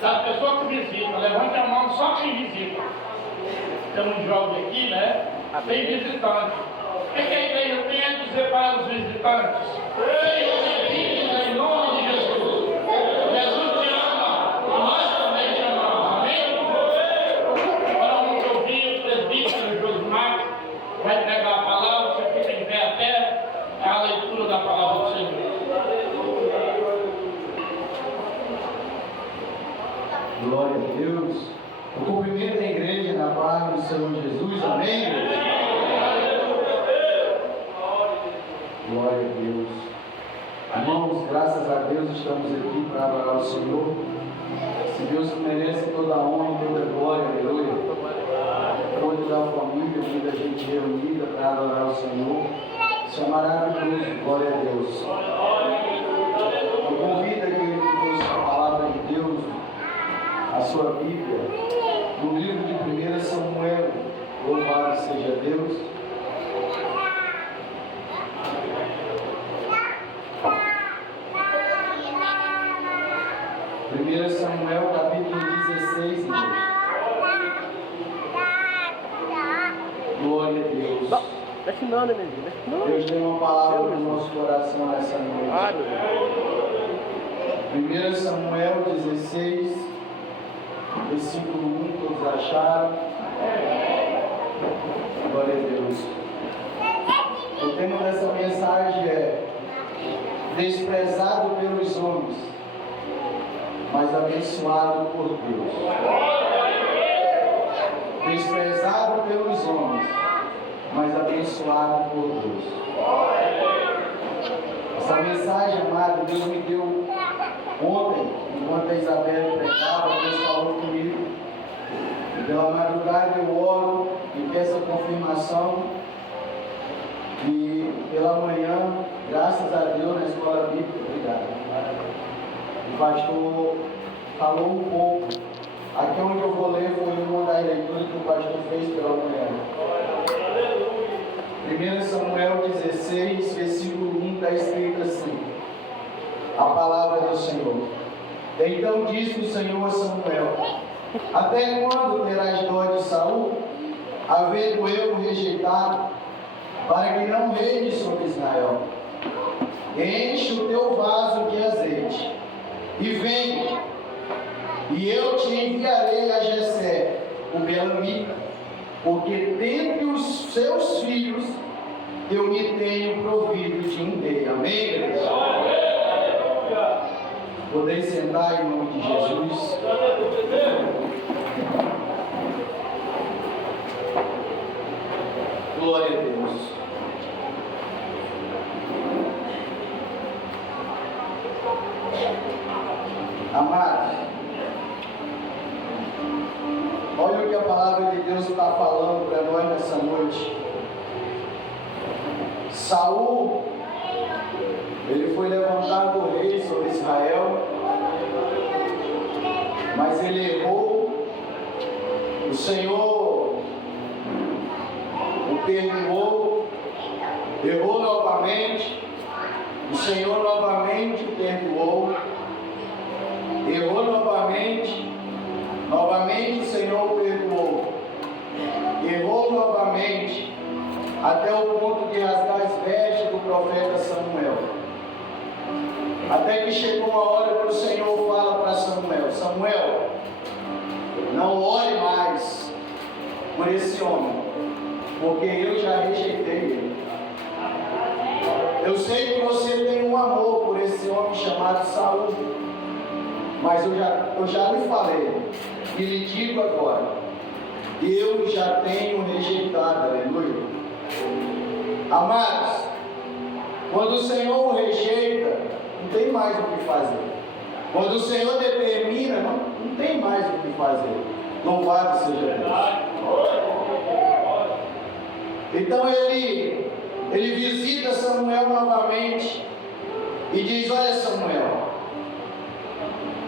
da pessoa que visita. Levante a mão só quem visita. Tem um jovem aqui, né? Tem visitante. O que a igreja tem a dizer para os visitantes? Sejam bem-vindos em nome de Jesus. Jesus te ama, e nós também te amamos. Amém? Agora vamos ouvir o presbítero Josimar, vai pregar a palavra, você fica em pé até a leitura da palavra do Senhor. Glória a Deus. O cumprimento da igreja na paz do Senhor Jesus. Amém, igreja? Glória a Deus. Irmãos, graças a Deus estamos aqui para adorar o Senhor. Se Deus merece toda a honra e toda a glória, aleluia. Hoje da família, muita gente reunida para adorar o Senhor. Isso é maravilhoso, glória a Deus. Eu convido aquele que trouxe a palavra de Deus, a sua Bíblia, no livro de 1 Samuel. Louvado seja Deus. 1 Samuel capítulo 16, irmãos. Glória a Deus. Deus tem uma palavra no nosso coração nessa noite. 1 Samuel 16, versículo 1, todos acharam? Glória a Deus. O tema dessa mensagem é desprezado pelos homens, mas abençoado por Deus. Desprezado pelos homens, mas abençoado por Deus. Essa mensagem, amado, Deus me deu ontem, enquanto a Isabel pregava, Deus falou comigo. E pela madrugada eu oro e peço a confirmação. E pela manhã, graças a Deus, na escola bíblica, obrigado. O pastor falou um pouco. Aqui onde eu vou ler foi uma das leituras que o pastor fez pela manhã. 1 Samuel 16, versículo 1, está escrito assim: a palavra do Senhor. Então disse o Senhor a Samuel: até quando terás dó de Saul, havendo eu o rejeitado, para que não reine sobre Israel? Enche o teu vaso de azeite, e venha, e eu te enviarei a Jessé, o belamita, porque dentre os seus filhos eu me tenho provido de um rei. Amém, igreja? Podeis sentar em nome de Jesus. Glória a Deus. Amados, olha o que a palavra de Deus está falando para nós nessa noite. Saul, ele foi levantado rei sobre Israel, mas ele errou. O Senhor o perdoou, errou novamente. O Senhor novamente o perdoou, errou novamente. Novamente o Senhor o perdoou, errou novamente, até o ponto de rasgar as vestes do profeta Samuel. Até que chegou a hora que o Senhor fala para Samuel: Samuel, não ore mais por esse homem, porque eu já rejeitei ele. Eu sei que você tem um amor por esse homem chamado Saul, mas eu já lhe falei, e lhe digo agora: eu já tenho rejeitado. Aleluia. Amados, quando o Senhor o rejeita, não tem mais o que fazer. Quando o Senhor determina, não tem mais o que fazer. Louvado seja Deus. Então ele visita Samuel novamente e diz: olha, Samuel,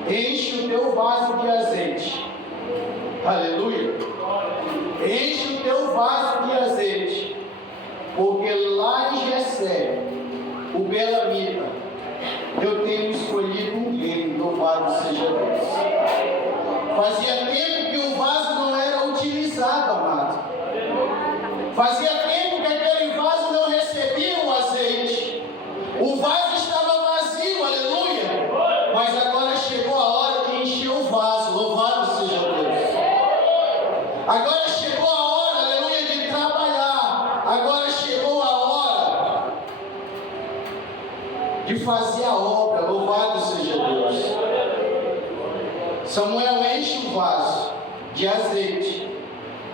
enche o teu vaso de azeite. Aleluia. Enche o teu vaso de azeite, porque lá em Jessé, o belamita, eu tenho escolhido um rei. Louvado seja Deus. Agora chegou a hora, aleluia, de trabalhar. Agora chegou a hora de fazer a obra. Louvado seja Deus. Samuel enche o vaso de azeite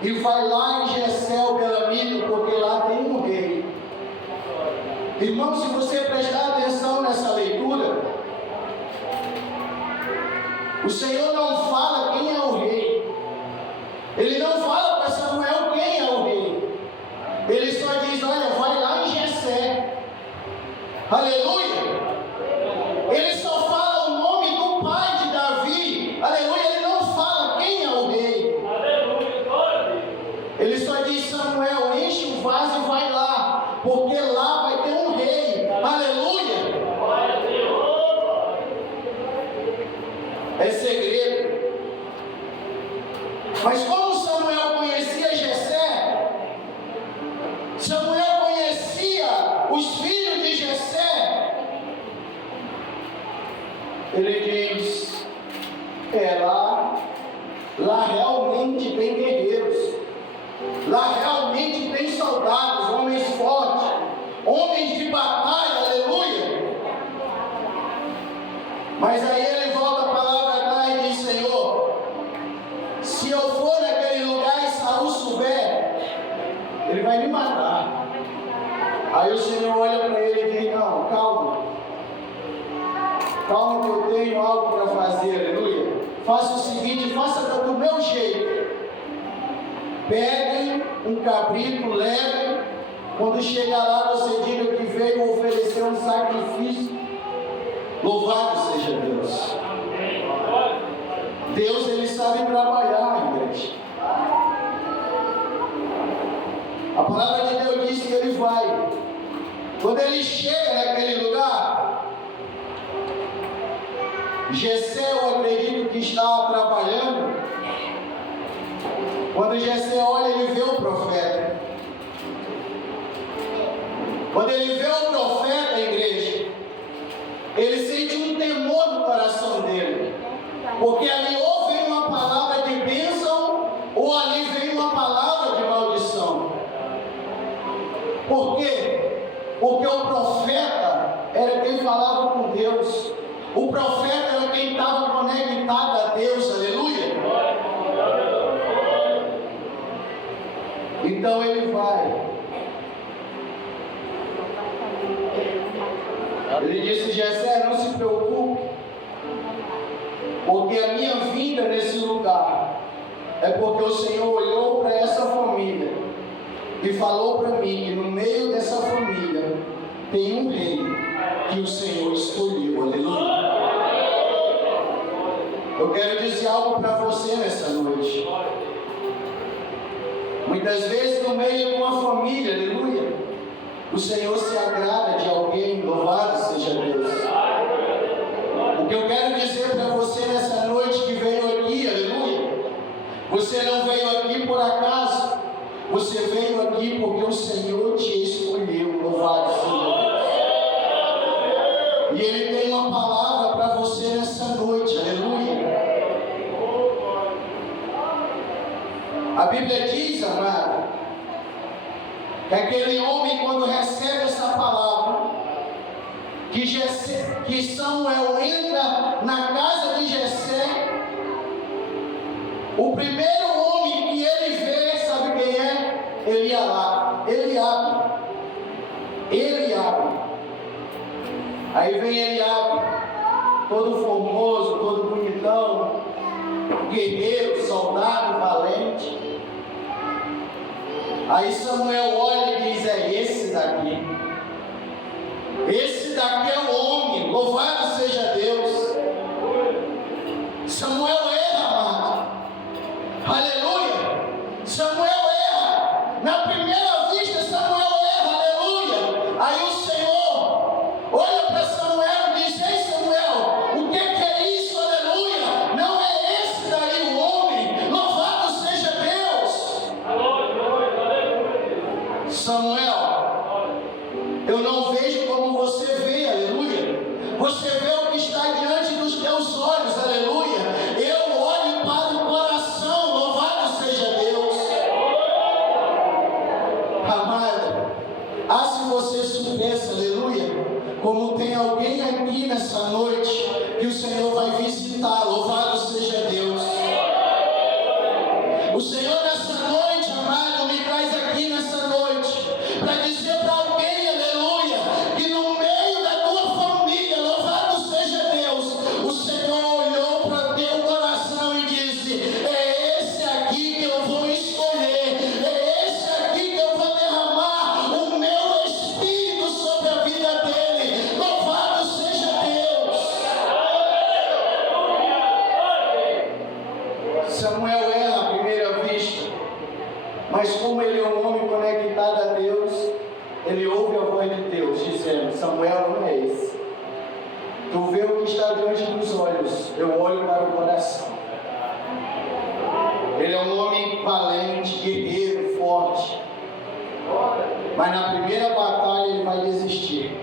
e vai lá em Jessé o Belamita, porque lá tem um rei. Irmão, se você prestar atenção nessa leitura, o Senhor não fala quem é o rei. Ele não fala para Samuel quem é o rei. Ele só diz: olha, vai lá em Jessé. Aleluia. Ele só fala o nome do pai de Davi. Aleluia. Ele não fala quem é o rei. Ele só diz: Samuel, enche o vaso e vai lá, porque lá vai ter um rei. Aleluia. É segredo. Mas como Samuel conhecia Jessé, Samuel conhecia os filhos de Jessé, ele diz: lá realmente tem guerreiros, lá realmente tem soldados, homens fortes, homens de batalha, aleluia. Mas aí ele volta a palavra atrás e diz: Senhor, se eu for naquele lugar e Saul souber, ele vai me matar. Aí o Senhor olha para ele e diz: não, calma, calma, que eu tenho algo para fazer, aleluia. Faça o seguinte, faça do meu jeito. Pegue um cabrito, leve. Quando chegar lá, você diga que veio oferecer um sacrifício. Louvado seja Deus. Deus, ele sabe trabalhar, igreja. A palavra de Deus diz que ele vai. Quando ele chega naquele lugar, Jessé, eu acredito que estava trabalhando. Quando Jessé olha, ele vê o profeta. Quando ele vê o profeta, igreja, ele sente um temor no coração dele, porque ali ou vem uma palavra de bênção, ou ali vem uma palavra de maldição. Por quê? Porque o profeta era quem falava com Deus. O profeta era quem estava conectado a Deus, aleluia. Então ele vai. Ele disse: Jessé, não se preocupe, porque a minha vinda nesse lugar é porque o Senhor olhou para essa família e falou para mim que no meio dessa família tem um rei que o Senhor escolheu, aleluia. Eu quero dizer algo para você nessa noite. Muitas vezes no meio de uma família, aleluia, o Senhor se agrada de alguém, louvado seja Deus. O que eu quero dizer para você nessa noite que veio aqui, aleluia, você não veio aqui por acaso, você veio aqui porque o Senhor te escolheu, louvado seja Deus. E Ele tem uma palavra para você nessa noite, aleluia. A Bíblia diz, amado, que aquele homem, quando recebe essa palavra, que Samuel entra na casa de Jessé, o primeiro homem que ele vê, sabe quem é? Eliabe. Aí vem Eliabe, todo formoso, todo bonitão, guerreiro, soldado, valente. Aí Samuel olha e diz: é esse daqui. Esse daqui é o homem, louvado seja Deus. Samuel erra, amado. Aleluia. Samuel erra. Na primeira vista, Samuel erra, aleluia. Aí o Senhor olha para Samuel e diz: ei, Samuel, o que é isso, aleluia? Não é esse daí o homem, louvado seja Deus. Samuel, eu não vejo como você vê, aleluia. Você vê o que que o Senhor vai visitar. Louvado seja Deus. O Senhor nessa noite, amado, me traz aqui nessa noite para dizer para alguém, aleluia, que no meio da tua família, louvado seja Deus, o Senhor olhou para o teu coração e disse: é esse aqui que eu vou escolher, é esse aqui que eu vou derramar o meu Espírito sobre a vida dele. Louvado seja Deus. Samuel erra à primeira vista, mas como ele é um homem conectado a Deus, ele ouve a voz de Deus dizendo: Samuel, não é esse. Tu vê o que está diante dos olhos, eu olho para o coração. Ele é um homem valente, guerreiro, forte, mas na primeira batalha ele vai desistir.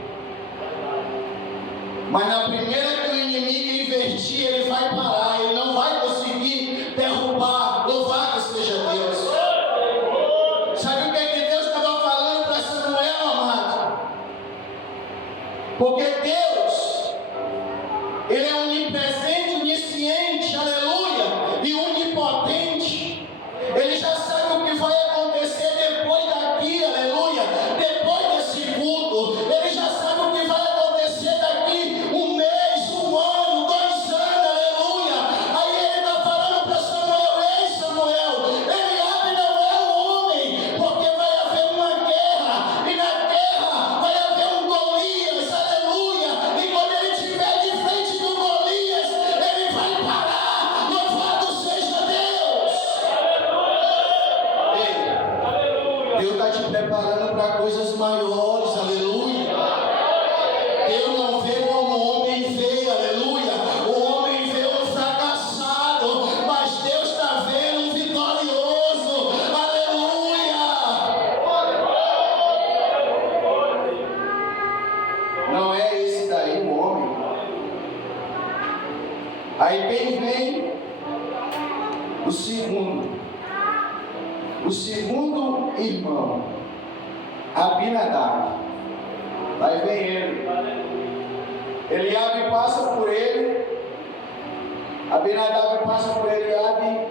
Mas na primeira que o inimigo invertir, ele vai parar, ele não vai conseguir derrubar. Louvado seja Deus. Sabe o que é que Deus estava falando para Samuel, amado? Porque Deus, ele é onipresente, onisciente, aleluia, e onipotente. Ele já sabe o que vai acontecer depois daqui, aleluia, depois desse culto. Ele já sabe o que vai acontecer daqui um mês, um ano, 2 anos, aleluia. Aí ele está falando para Samuel: ei Samuel, Eliabe não é um homem, porque vai haver uma guerra, e na guerra vai haver um Golias, aleluia. E quando ele estiver de frente do Golias, ele vai parar. Louvado seja Deus. Ei, Deus está te preparando para coisas maiores, aleluia. Deus não vê como o homem vê, aleluia. O homem vê um fracassado, mas Deus está vendo um vitorioso, aleluia. Não é esse daí o homem. Aí quem vem? O segundo irmão, Abinadab. Aí vem ele. Eliabe passa por ele. Abinadab passa por Eliabe.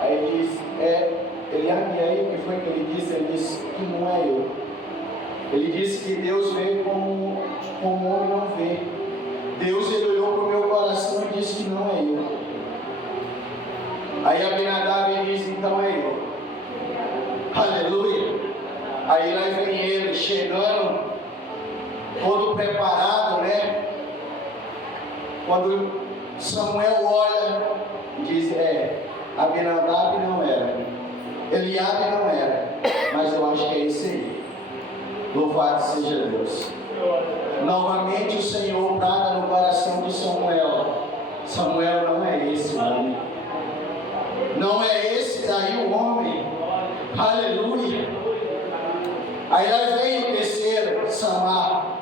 Aí diz: Eliabe, aí o que foi que ele disse? Ele disse que não é eu. Ele disse que Deus vê como o homem não vê. Deus, ele olhou para o meu coração e disse que não é eu. Aí Abinadab diz: então é eu. Aleluia. Aí lá vem ele chegando, todo preparado, né? Quando Samuel olha, diz: Abinadab não era, Eliabe não era, mas eu acho que é esse aí. Louvado seja Deus. Novamente o Senhor brada no coração de Samuel: Samuel, não é esse o homem. Não é esse daí o homem. Aleluia. Aí lá vem o terceiro, Samar.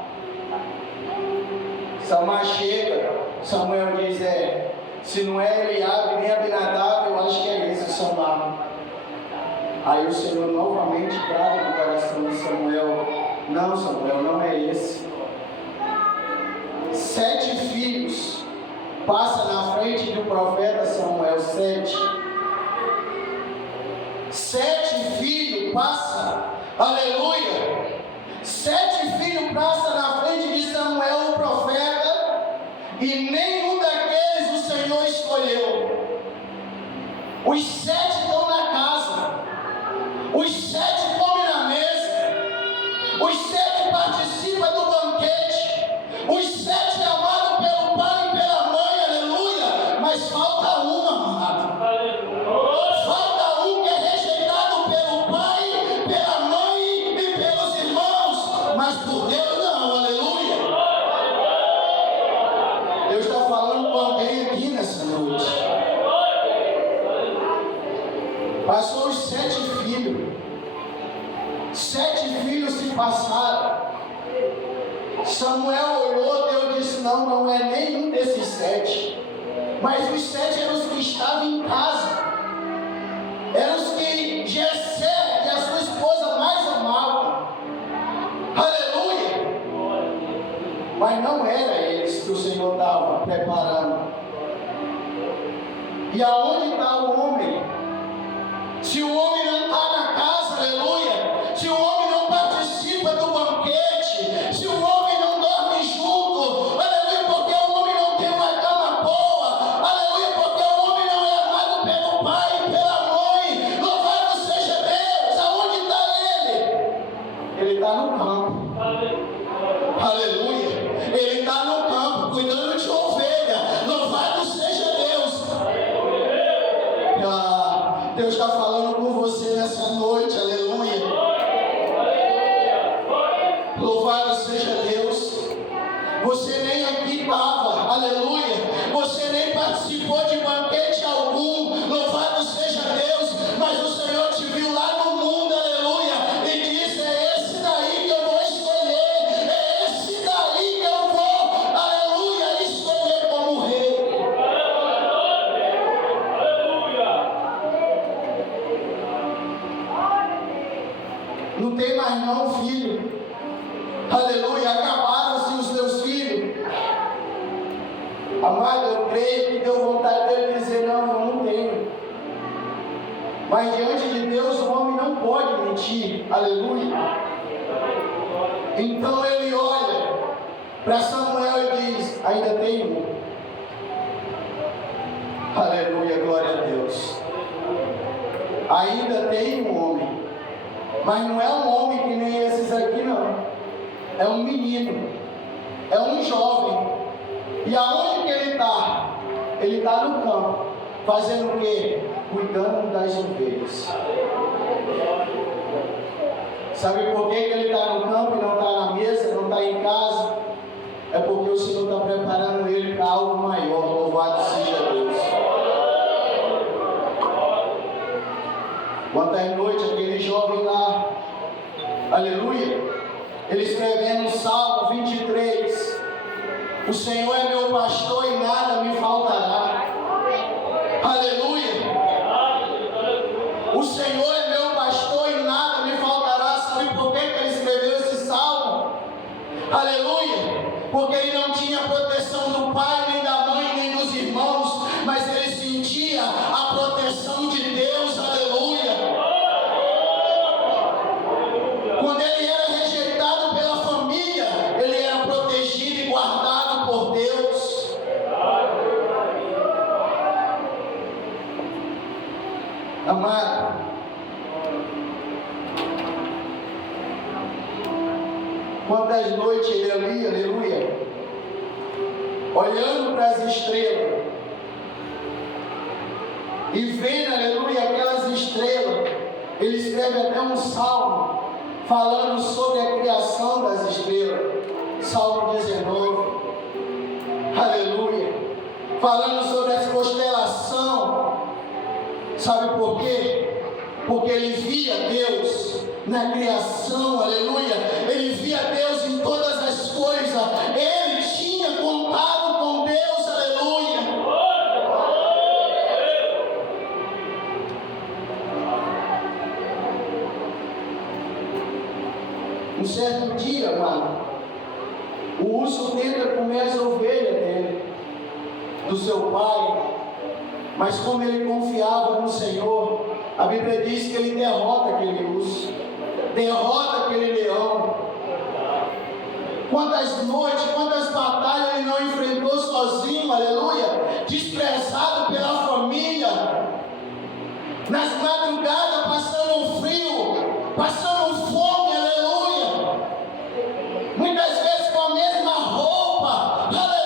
Samar chega. Samuel diz: se não é Eliabe nem Abinadab, eu acho que é esse Samar. Aí o Senhor novamente brada no coração de Samuel: não, Samuel, não é esse. 7 filhos passa na frente do profeta Samuel. 7 filhos passa, aleluia. 7 filhos passa na frente de Samuel, o profeta, e nenhum daqueles o Senhor escolheu. Os 7 estão na casa, os 7 comem na mesa, os 7 participam do banquete, os 7 é amado pelo pai e pela mãe, aleluia. Mas falta um, amado. Falta um que é rejeitado pelo pai, pela mãe e pelos irmãos, mas por Deus não, aleluia. Deus está falando com alguém aqui nessa noite. Passou os 7 filhos. 7 filhos se passaram. Samuel olhou, Deus disse: não é nenhum desses 7. Mas os 7 eram os que estavam em casa. Eram os que Jessé e a sua esposa mais amavam. Aleluia. Mas não era eles que o Senhor estava preparando. E aonde está o homem? Se o homem não está na casa, aleluia, se o homem não participa do banquete, se o homem não dorme junto, aleluia, porque o homem não tem uma cama boa, aleluia, porque o homem não é amado pelo pai e pela mãe, louvado seja Deus. Aonde está ele? Ele está no campo, aleluia, ele está no campo, cuidando de ovelha, louvado seja Deus. Deus está falando com você nessa noite, aleluia. Louvado seja Deus. Você nem aqui estava, aleluia. Você nem participou de banquete algum, louvado seja Deus. Mas o Senhor te viu lá no mundo, aleluia, e disse: é esse daí que eu vou escolher, é esse daí que eu vou, aleluia, escolher como rei. Não tem mais não, filho. Aleluia, acabaram-se os teus filhos. Amado, eu creio que deu vontade dele dizer: não, eu não tenho. Mas diante de Deus o homem não pode mentir. Aleluia. Então ele olha para Samuel e diz: ainda tem um. Aleluia, glória a Deus. Ainda tem um homem. Mas não é um homem que nem esses aqui, não. É um menino. É um jovem. E aonde que ele está? Ele está no campo. Fazendo o quê? Cuidando das ovelhas. Sabe por que ele está no campo e não está na mesa, não está em casa? É porque o Senhor está preparando ele para algo maior. Louvado seja Deus. Quantas noites aquele jovem lá, aleluia, ele escrevendo no Salmo 23, o Senhor é meu pastor e nada me faltará. Aleluia. O Senhor é meu pastor e nada me faltará. Sabe por que ele escreveu esse salmo? Aleluia. Porque ele não tinha proteção do pai, nem da mãe, nem dos irmãos, mas ele sentia a proteção de Deus. Aleluia. Quando ele era rejeitado pela família, ele era protegido e guardado por Deus. Amado, quantas noites ele ali, aleluia, olhando para as estrelas e vendo, aleluia, aquelas estrelas, ele escreve até um salmo falando sobre a criação das estrelas. Salmo 19, aleluia, falando sobre a constelação. Sabe por quê? Porque ele via Deus na criação, aleluia. Ele via Deus em todas as coisas. Ele tinha contato com Deus, aleluia. Um certo dia, amado, o urso tenta comer as ovelhas dele, do seu pai. Mas como ele confiava no Senhor, a Bíblia diz que ele derrota aquele urso, derrota aquele leão. Quantas noites, quantas batalhas ele não enfrentou sozinho, aleluia, desprezado pela família, nas madrugadas passando frio, passando fome, aleluia, muitas vezes com a mesma roupa, aleluia.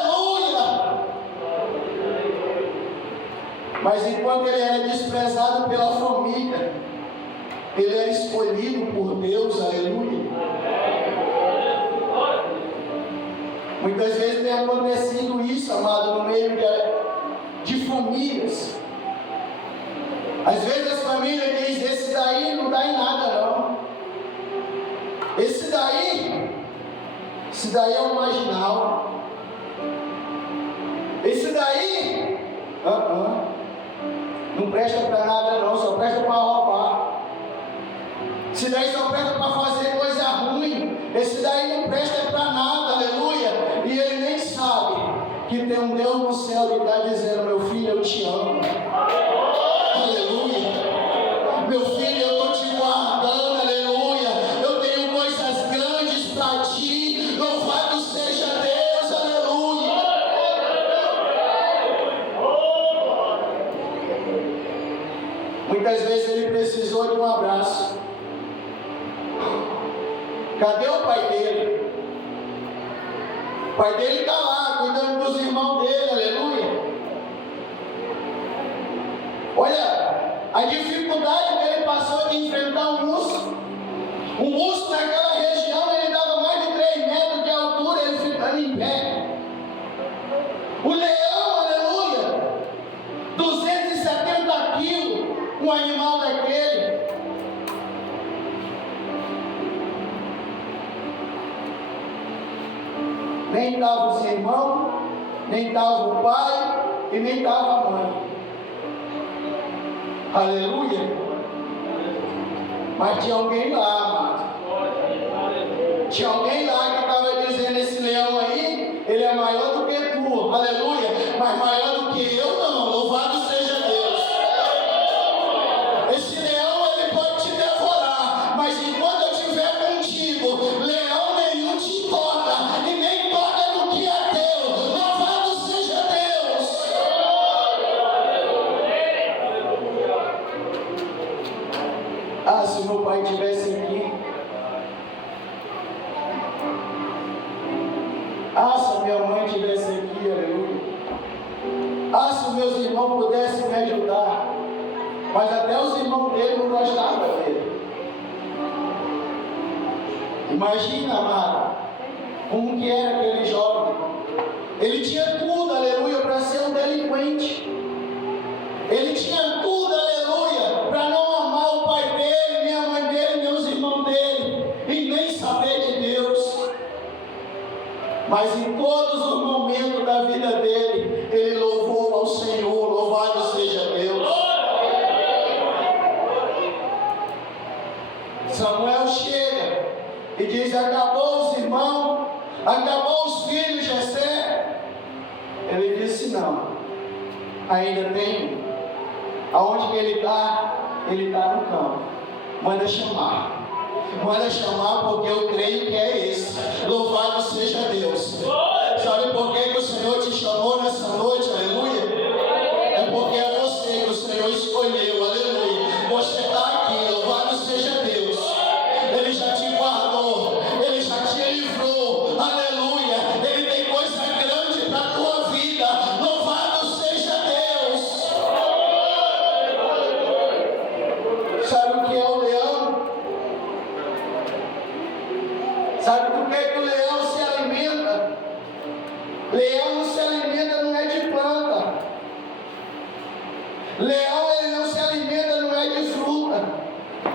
Mas enquanto ele era desprezado pela família, ele era escolhido por Deus, aleluia. Muitas vezes tem acontecido isso, amado, no meio de famílias. Às vezes as famílias dizem: esse daí não dá em nada não. Esse daí é um marginal. Esse daí, não presta para nada não, só presta para roubar. Esse daí só presta para fazer coisa ruim. Esse daí não presta para nada, aleluia. E ele nem sabe que tem um Deus no céu e está dizendo: meu filho, eu te amo. Aleluia. Meu filho, eu estou te guardando. Aleluia. Eu tenho coisas grandes para ti. Louvado seja Deus. Aleluia. Muitas vezes ele precisou de um abraço. Cadê o pai dele? O pai dele está lá, cuidando dos irmãos dele, aleluia. Olha, a dificuldade que ele passou de enfrentar um urso. Um urso naquela região, ele dava mais de 3 metros de altura, ele ficando em pé. O leão, aleluia, 270 quilos, um animal daquele. Nem estava os irmãos, nem estava o pai e nem estava a mãe. Aleluia. Mas tinha alguém lá, amado. Tinha alguém lá que estava dizendo: esse leão aí, ele é maior do que tu. Aleluia. Mas maior do que eu não. Louvado seja Deus. Esse leão, ele pode te devorar, mas enquanto eu estiver contigo, leão nenhum te toca. E nem toca no que é teu. Louvado seja Deus. Ah, se meu pai estivesse aqui. Ah, se minha mãe estivesse aqui, aleluia. Ah, se meus irmãos pudessem me ajudar. Mas até os irmãos dele não gostavam dele. Imagina, amado, como que era aquele jovem. Ele tinha tudo, aleluia, para ser um delinquente. Ele tinha tudo, aleluia, para não amar o pai dele, nem a mãe dele, nem os irmãos dele, e nem saber de Deus. Mas em todos os momentos da vida dele, ele louvou ao Senhor. Louvado seja Deus. Samuel chega e diz: acabou os irmãos, acabou os filhos de Jessé. Ele disse: não, ainda tem. Aonde que ele está? Ele está no campo. Manda chamar. Manda chamar, porque eu creio que é esse. Louvado seja Deus. Sabe por que o Senhor te chamou nessa noite? Aleluia. É porque é você que o Senhor escolheu. Aleluia. Você está aqui. Louvado seja Deus. Ele já te guardou. Ele já te livrou. Aleluia. Ele tem coisa grande para a tua vida. Louvado seja Deus. Sabe o que é o leão? Sabe por que o leão se alimenta? Leão não se alimenta, não é de planta. Leão, ele não se alimenta, não é de fruta.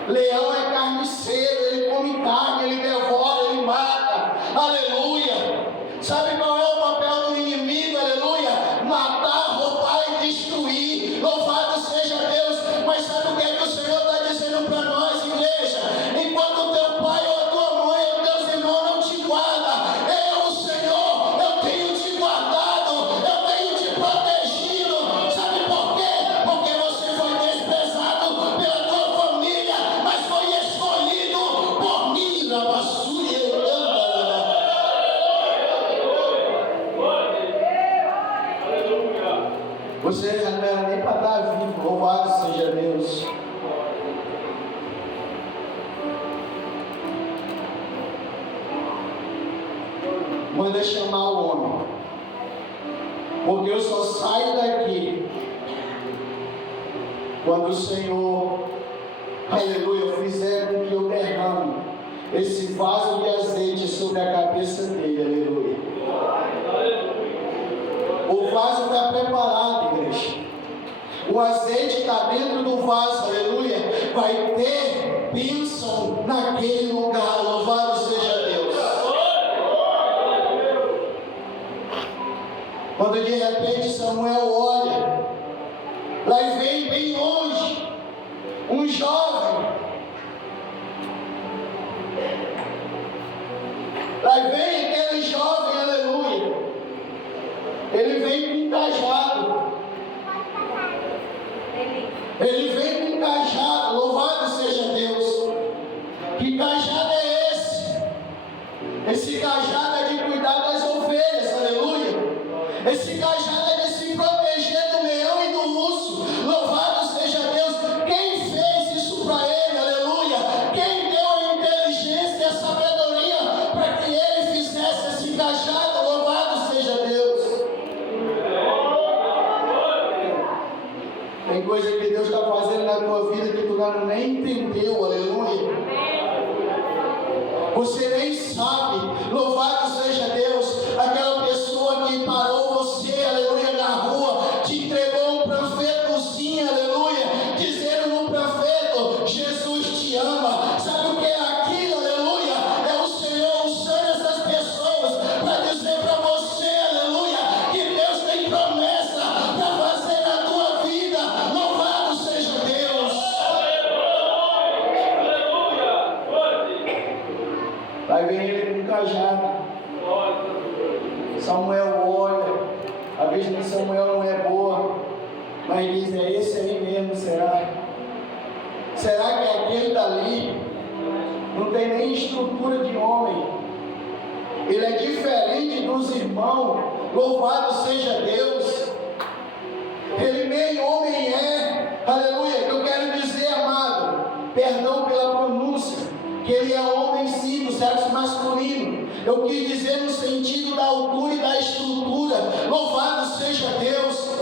Leão é carniceiro, ele come carne, ele devora, ele mata. Aleluia. Sabe qual é o papel do inimigo? Aleluia. Matar, roubar e destruir. Louvado seja Deus. Mas sabe o que o Senhor está dizendo para nós, igreja? Enquanto o teu pai ou a tua mãe ou teus irmãos não te guarda, eu, o Senhor, eu tenho te guardado, eu tenho te protegido. Sabe por quê? Porque você foi desprezado pela tua família, mas foi escolhido por mim na basura. Você já não era nem para estar vivo. Louvado seja Deus. Manda chamar o homem, porque eu só saio daqui quando o Senhor, aleluia, fizer com que eu derrame esse vaso de azeite sobre a cabeça dele, aleluia. O vaso está preparado, igreja. O azeite está dentro do vaso, aleluia. Vai ter bênção naquele lugar. Louvado seja Deus. Quando de repente Samuel olha, lá vem bem longe um jovem. Lá vem aquele jovem, aleluia. Ele vem com um Ele vem com cajado, louvado seja Deus. Que cajado é esse? Esse cajado é de cuidar das ovelhas, aleluia. Esse cajado é de se proteger do leão e do urso, louvado seja Deus. Quem fez isso para ele, aleluia? Quem deu a inteligência e a sabedoria para que ele fizesse esse cajado, louvado seja Deus. Tem coisa que Deus está fazendo na tua vida que tu nem entendeu, aleluia. Você nem sabe, louvado seja Deus. Aquela pessoa que parou você, aleluia, na rua, te entregou um profetozinho, aleluia, dizendo no profeta: Jesus te ama. Sabe o que é aquilo, aleluia? É o Senhor usando essas pessoas para dizer para você, aleluia, que Deus tem promessa para fazer na tua vida. Louvado seja Deus. Vai vir ele com cajado. Samuel olha, a vista de Samuel não é boa, mas diz: é esse aí mesmo, será? Será que é aquele dali? Não tem nem estrutura de homem, ele é diferente dos irmãos, louvado seja Deus. Ele nem homem é, aleluia. Eu quero dizer, amado, perdão pela pronúncia, que ele é homem sim, do sexo masculino. Eu quis dizer no sentido da altura e da estrutura, louvado seja Deus.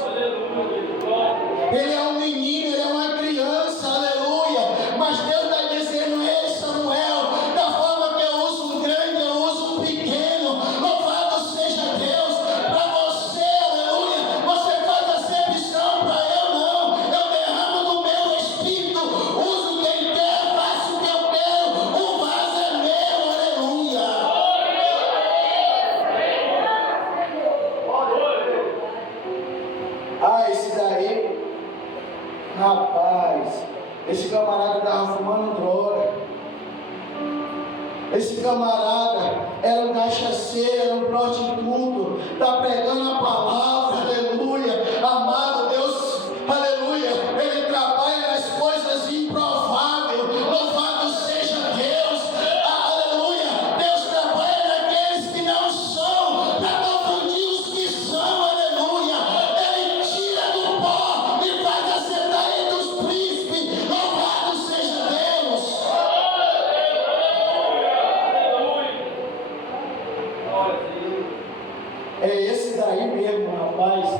Ele é um menino, ele é uma criança, aleluia. Mas Deus está dizendo: ei Samuel, da forma que eu uso um grande, eu uso um pequeno, louvado seja Deus. Para você, aleluia, você faz acepção, para eu não. Eu derramo do meu espírito, uso quem quer, faço o que eu quero, o vaso é meu, aleluia. Ah, esse daí, rapaz, esse camarada estava fumando droga. Esse camarada era um cachaceiro, era um prostituto, está pregando a palavra, aleluia. Amado Deus, aleluia. Ele trabalha nas coisas improváveis, louvado seja Deus, aleluia. Deus trabalha naqueles que não são, para confundir os que são, aleluia. Ele tira do pó e faz assentar entre os príncipes, louvado seja Deus. É esse daí mesmo, rapaz.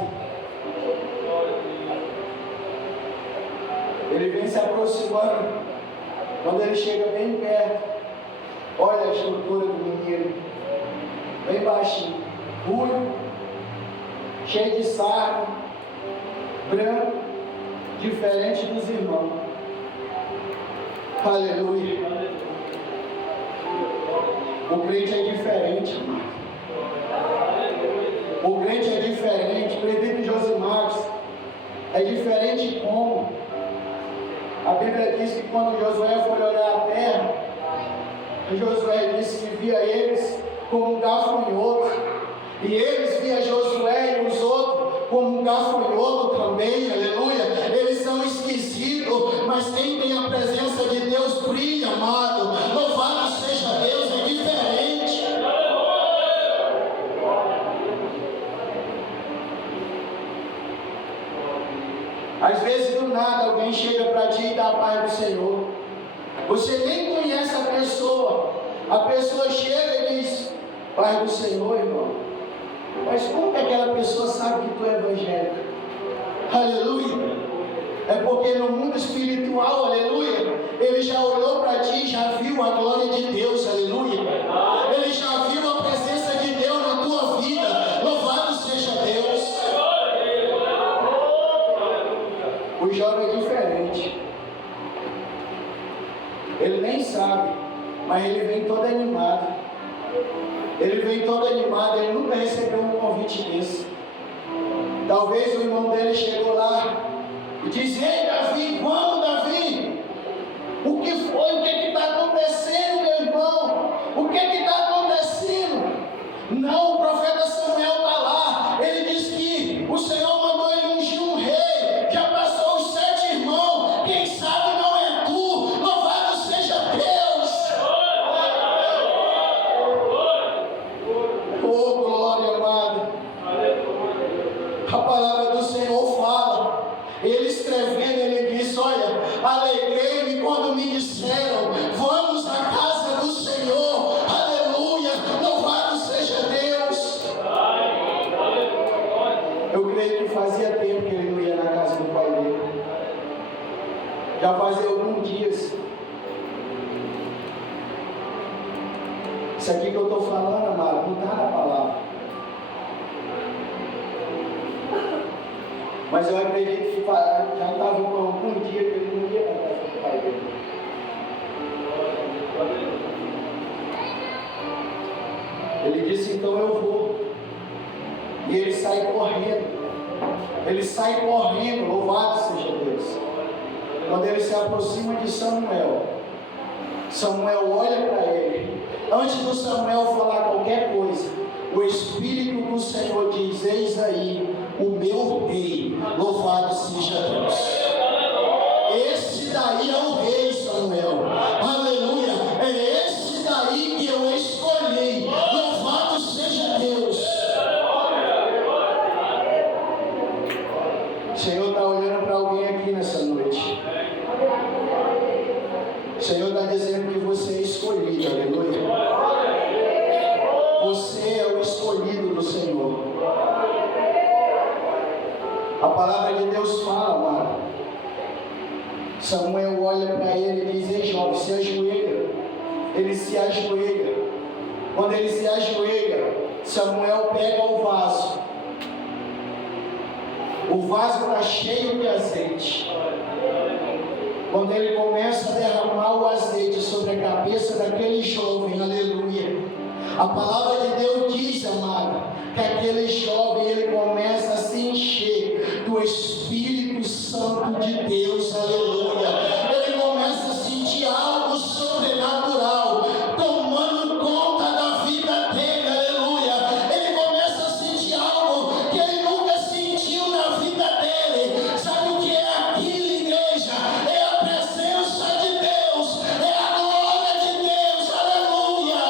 Ele vem se aproximando. Quando ele chega bem perto, olha a estrutura do menino, bem baixinho, puro, cheio de sarro, branco, diferente dos irmãos. Aleluia. O crente é diferente, irmão. O crente é diferente. O presbítero Josimar é diferente como? A Bíblia diz que quando Josué foi olhar a terra, Josué disse que via eles como um gafanhoto, e eles via Josué e os outros como um gafanhoto também, aleluia. Eles são esquisitos, mas quem tem a presença de Deus brilha, amado. Louvado seja Deus, é diferente. Às vezes do nada alguém chega para ti e dá a paz do Senhor. Você nem conhece a pessoa chega e diz: paz do Senhor, irmão. Mas como que aquela pessoa sabe que tu é evangélico? Aleluia. É porque no mundo espiritual, aleluia, ele já olhou para ti, já viu a glória de Deus, aleluia. Ele já viu a presença de Deus na tua vida. Louvado seja Deus. O jovem é diferente. Ele nem sabe, mas ele vem todo animado. Ele nunca recebeu um convite desse. Talvez o irmão dele chegou lá e disse: ei Davi, vamos Davi, o que foi? O que está acontecendo, meu irmão? O que está acontecendo? Não, o profeta Samuel está lá. Ele disse que o Senhor mandou ele ungir um rei. Já passou os 7 irmãos, Já fazia alguns dias. Isso aqui que eu estou falando, amado, não está na palavra. Mas eu acredito que já estava algum dia que ele não ia para casa do pai dele. Ele disse, então eu vou. E ele sai correndo. Ele sai correndo, louvado seja Deus. Quando ele se aproxima de Samuel, Samuel olha para ele. Antes do Samuel falar qualquer coisa, o Espírito do Senhor diz, eis aí o meu rei, louvado seja Deus. Esse daí é o rei, Samuel. Aleluia. É esse daí que eu escolhi. Louvado seja Deus. O Senhor está olhando para alguém aqui nessa noite. O Senhor está dizendo que você é escolhido, aleluia. Você é o escolhido do Senhor. A palavra de Deus fala, amado. Samuel olha para ele e diz, ei jovem, se ajoelha. Ele se ajoelha. Quando ele se ajoelha, Samuel pega o vaso. O vaso está cheio de azeite. Quando ele começa a derramar o azeite sobre a cabeça daquele jovem, aleluia. A palavra de Deus diz, amado, que aquele jovem, ele começa a se encher do Espírito Santo de Deus, aleluia. Ele começa a sentir algo sobrenatural tomando conta da vida dele, aleluia. Ele começa a sentir algo que ele nunca sentiu na vida dele. Sabe o que é aquilo, igreja? É a presença de Deus, é a glória de Deus, aleluia.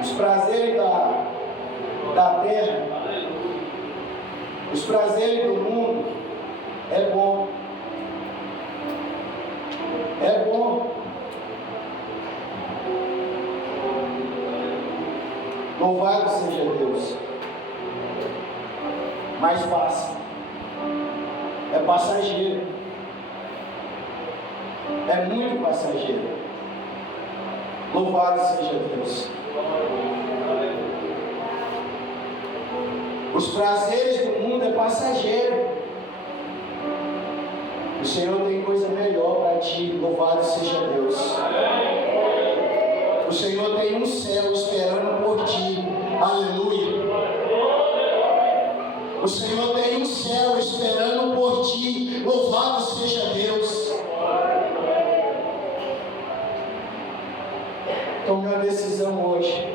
Os prazeres da terra, os prazeres do mundo, é bom. É bom. Louvado seja Deus. Mas passa. É passageiro. É muito passageiro. Louvado seja Deus. Os prazeres do mundo é passageiro. O Senhor tem coisa melhor para ti. Louvado seja Deus. O Senhor tem um céu esperando por ti. Aleluia. O Senhor tem um céu esperando por ti. Louvado seja Deus. Tome uma decisão hoje.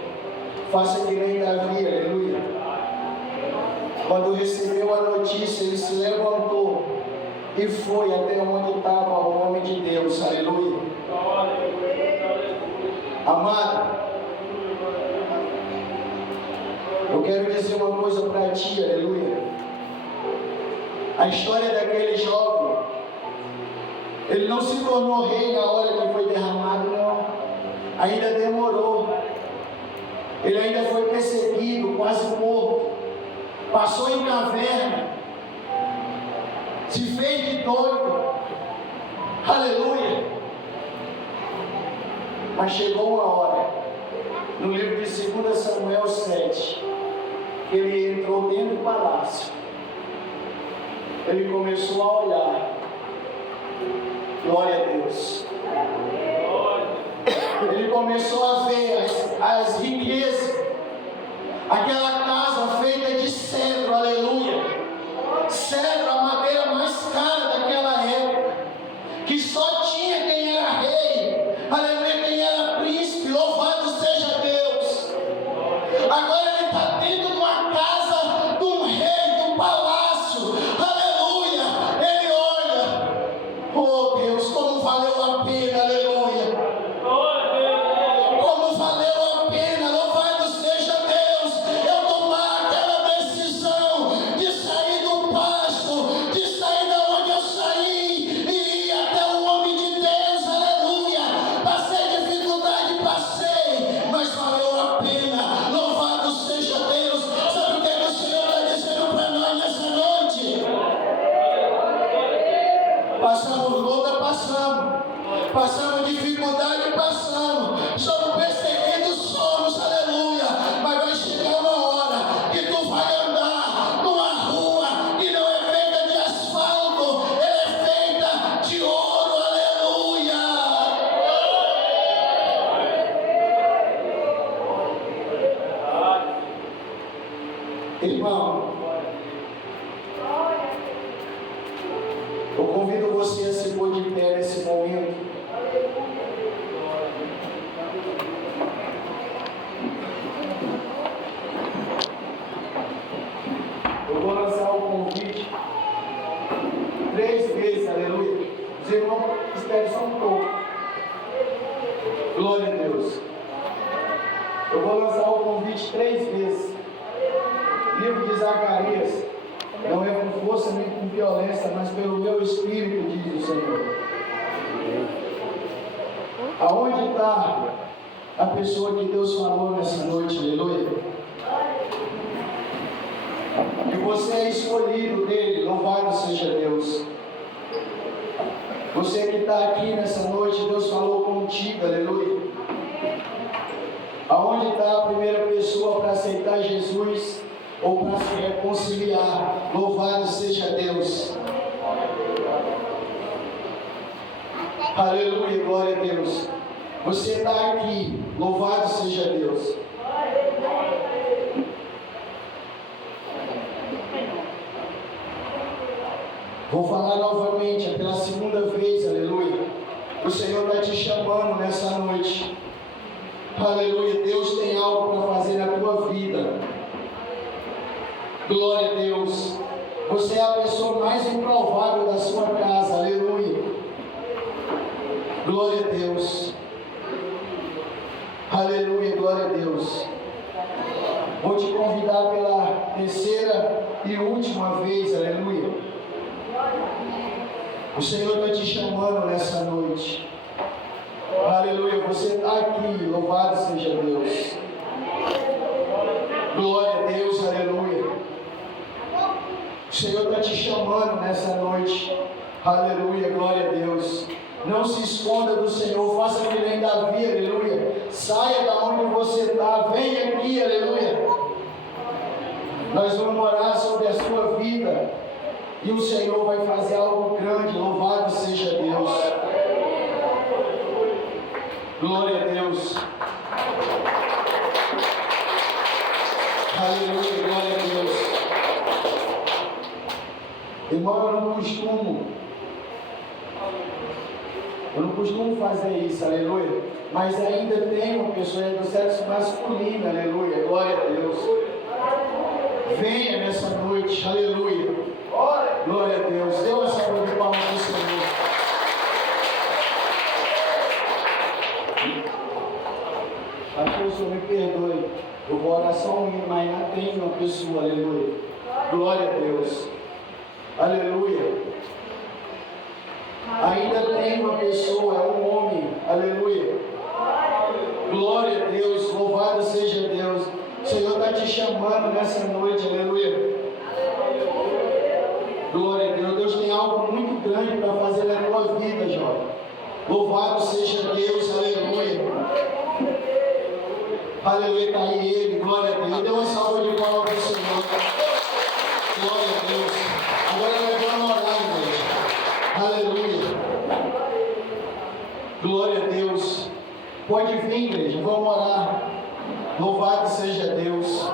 Faça que nem Davi, aleluia. Quando recebeu a notícia, ele se levantou e foi até onde estava o homem de Deus, aleluia. Amado, eu quero dizer uma coisa para ti, aleluia. A história daquele jovem, ele não se tornou rei na hora que foi derramado, não. Ainda demorou. Ele ainda foi perseguido, quase morto. Passou em caverna. Se fez de doido. Aleluia. Mas chegou uma hora, no livro de 2 Samuel 7, que ele entrou dentro do palácio. Ele começou a olhar. Glória a Deus. Ele começou a ver as riquezas. Aquela casa feita de cedro, aleluia. Cedro, a madeira mais cara daquela época. Que só tinha quem era rei. Aleluia, quem era príncipe. Louvado seja Deus. Agora ele está dentro de uma casa de um rei, de um palácio. Aleluia. Ele olha. Oh Deus, como valeu a pena, aleluia. Como valeu a pena, louvado seja Deus. Eu tomar aquela decisão de sair do pasto Irmão, eu convido você a se pôr de pé nesse momento. Eu vou lançar o convite 3 vezes, aleluia. Os irmãos, espere só um pouco. Glória a Deus. Eu vou lançar o convite 3 vezes. Livro de Zacarias. Não é com força nem com violência, mas pelo meu espírito, diz o Senhor. Aonde está a pessoa que Deus falou nessa noite, aleluia? Que você é escolhido dele, louvado seja Deus. Você que está aqui nessa noite, Deus falou contigo, aleluia. Aonde está a primeira pessoa para aceitar Jesus ou para se reconciliar? Louvado seja Deus. Aleluia, glória a Deus. Você está aqui, louvado seja Deus. Vou falar novamente, é pela segunda vez, aleluia. O Senhor está te chamando nessa noite. Aleluia, Deus tem algo para fazer na tua vida. Glória a Deus. Você é a pessoa mais improvável da sua casa, aleluia. Glória a Deus. Aleluia, glória a Deus. Vou te convidar pela terceira e última vez, aleluia. O Senhor está te chamando nessa noite. Aleluia, você está aqui, louvado seja Deus. Glória a Deus, aleluia. O Senhor está te chamando nessa noite. Aleluia, glória a Deus. Não se esconda do Senhor, faça que nem Davi, aleluia. Saia da onde você está, venha aqui, aleluia. Nós vamos orar sobre a sua vida. E o Senhor vai fazer algo grande, louvado seja Deus. Glória a Deus. Aleluia, glória a Deus. Irmão, eu não costumo fazer isso, aleluia. Mas ainda tem uma pessoa do sexo masculino, aleluia, glória a Deus. Venha nessa noite, aleluia. Glória a Deus. Dê uma salva de palmas ao Senhor. Pastor, o Senhor me perdoe. Eu vou orar só um hino, mas não tem uma pessoa, aleluia. Glória a Deus. Aleluia. Ainda tem uma pessoa, é um homem, aleluia. Glória a Deus, louvado seja Deus. O Senhor está te chamando nessa noite, aleluia. Glória a Deus. Deus tem algo muito grande para fazer na tua vida, jovem. Louvado seja Deus, aleluia. Aleluia, está aí Ele, glória a Deus. Dê uma salva de palmas para o Senhor. Glória a Deus. Agora nós vamos orar, igreja. Aleluia. Glória a Deus. Pode vir, igreja, vamos orar. Louvado seja Deus.